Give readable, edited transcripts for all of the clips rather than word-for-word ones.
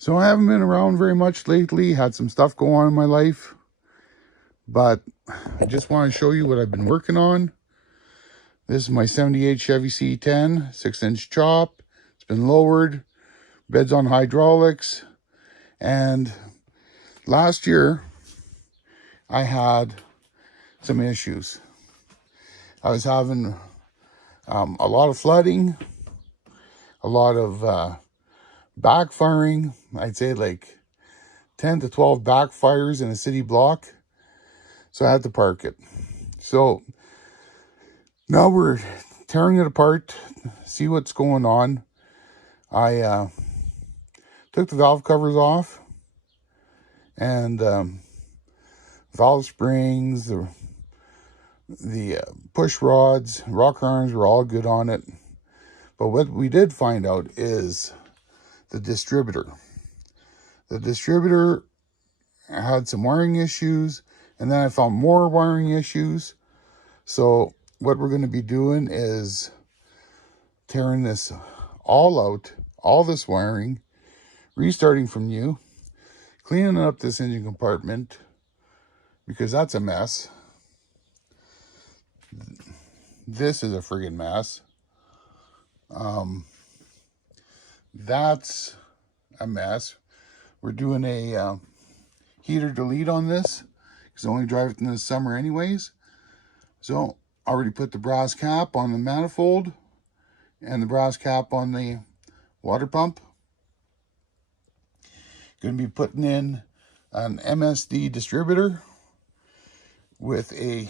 So I haven't been around very much lately, had some stuff go on in my life, but I just want to show you what I've been working on. This is my 78 Chevy C10, 6-inch chop. It's been lowered, bed's on hydraulics, and last year I had some issues. I was having a lot of flooding, a lot of backfiring. I'd say like 10 to 12 backfires in a city block. So I had to park it. So now we're tearing it apart, see what's going on. I took the valve covers off, and valve springs, the push rods, rocker arms were all good on it. But what we did find out is the distributor. The distributor had some wiring issues, and then I found more wiring issues. So what we're going to be doing is tearing this all out, all this wiring, restarting from new, cleaning up this engine compartment because that's a mess. This is a friggin' mess. That's a mess. We're doing a heater delete on this because I only drive it in the summer anyways. So I already put the brass cap on the manifold and the brass cap on the water pump. Going to be putting in an MSD distributor with a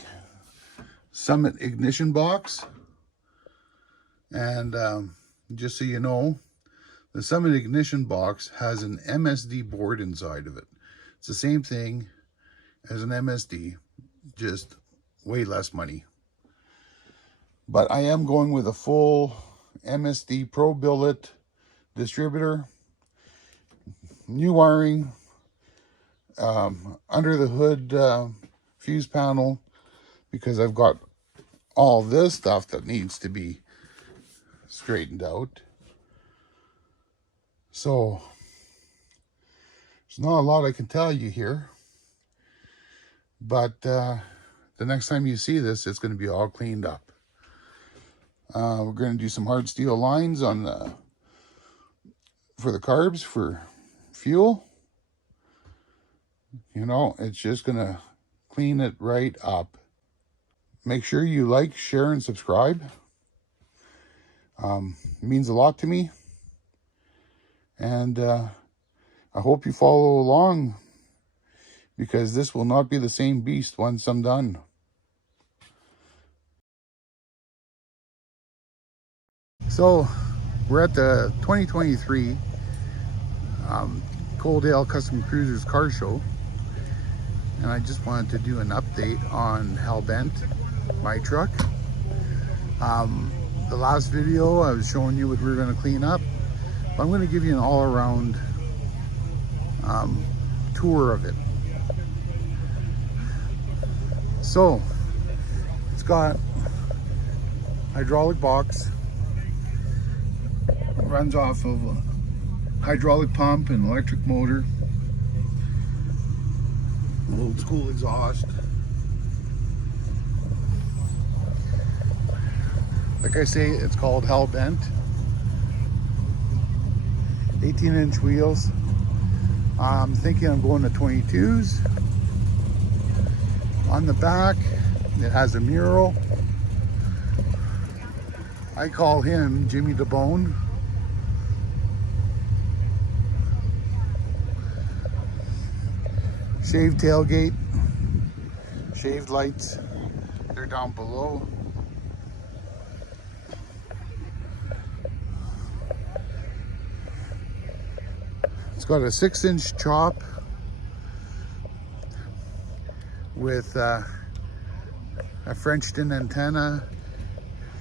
Summit ignition box. And just so you know, the Summit ignition box has an MSD board inside of it. It's the same thing as an MSD, just way less money. But I am going with a full MSD Pro-Billet distributor. New wiring, under the hood fuse panel, because I've got all this stuff that needs to be straightened out. So there's not a lot I can tell you here, but the next time you see this, it's going to be all cleaned up. We're going to do some hard steel lines on for the carbs for fuel. You know, it's just going to clean it right up. Make sure you like, share, and subscribe. It means a lot to me. And I hope you follow along, because this will not be the same beast once I'm done. So we're at the 2023 Cale Custom Cruisers car show, and I just wanted to do an update on Hellbent, my truck. The last video I was showing you what we were going to clean up. I'm going to give you an all-around tour of it. So it's got hydraulic box, runs off of a hydraulic pump and electric motor, old school exhaust. Like I say, it's called Hellbent. 18-inch wheels. I'm thinking I'm going to 22s. On the back, it has a mural. I call him Jimmy the Bone. Shaved tailgate, shaved lights, they're down below. It's got a 6-inch chop with a Frenched in antenna,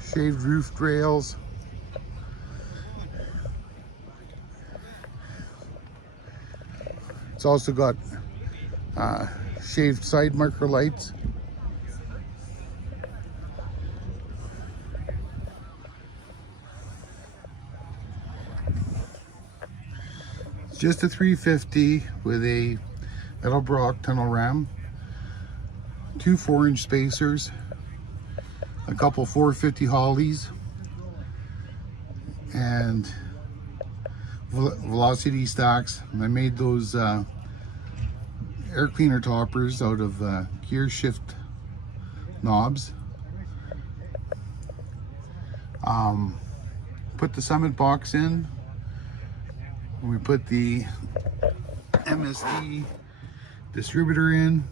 shaved roof rails. It's also got shaved side marker lights. just a 350 with a metal Brock tunnel ram, 2 4-inch spacers, a couple 450 Hollies, and velocity stacks. I made those air cleaner toppers out of gear shift knobs. Put the Summit box in. We put the MSD Distributor in.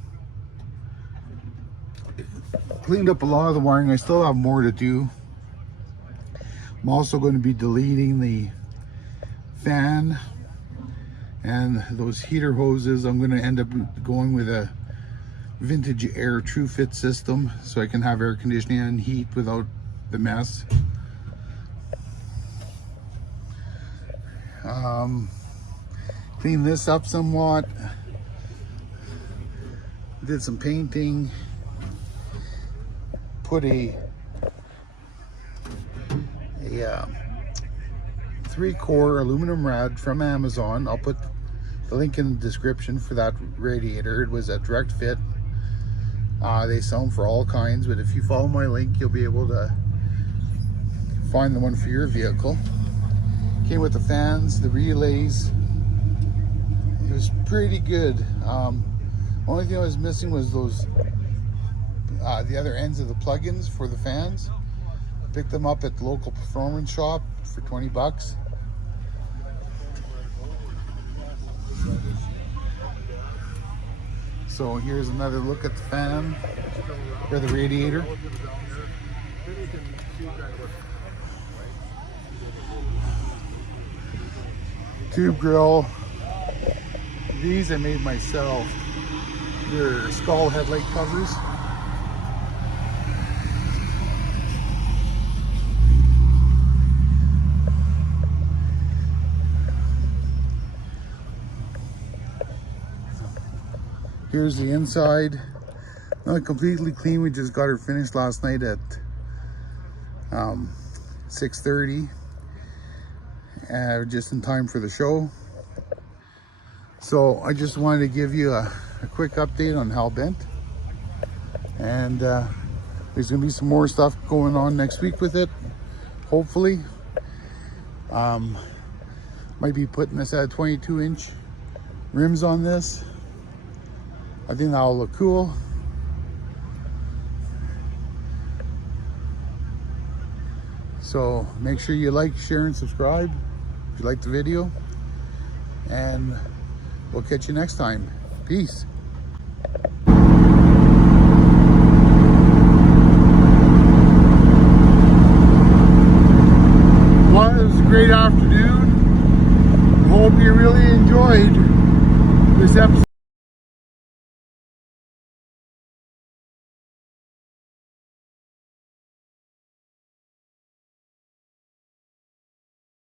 Cleaned up a lot of the wiring. I still have more to do. I'm also going to be deleting the fan and those heater hoses. I'm going to end up going with a vintage air true fit system so I can have air conditioning and heat without the mess. Clean this up somewhat, did some painting, put a 3-core aluminum rad from Amazon. I'll put the link in the description for that radiator. It was a direct fit. They sell them for all kinds, but if you follow my link, you'll be able to find the one for your vehicle. Came with the fans, the relays. It was pretty good. Only thing I was missing was those the other ends of the plugins for the fans. Picked them up at the local performance shop for 20 bucks. So here's another look at the fan or the radiator. Tube grill. These I made myself. They're skull headlight covers. Here's the inside. Not completely clean. We just got her finished last night at 6:30. Just in time for the show. So I just wanted to give you a quick update on Hellbent. And there's going to be some more stuff going on next week with it, hopefully. Might be putting this at 22-inch rims on this. I think that'll look cool. So make sure you like, share, and subscribe if you like the video. And we'll catch you next time. Peace. Well, it was a great afternoon. Hope you really enjoyed this episode.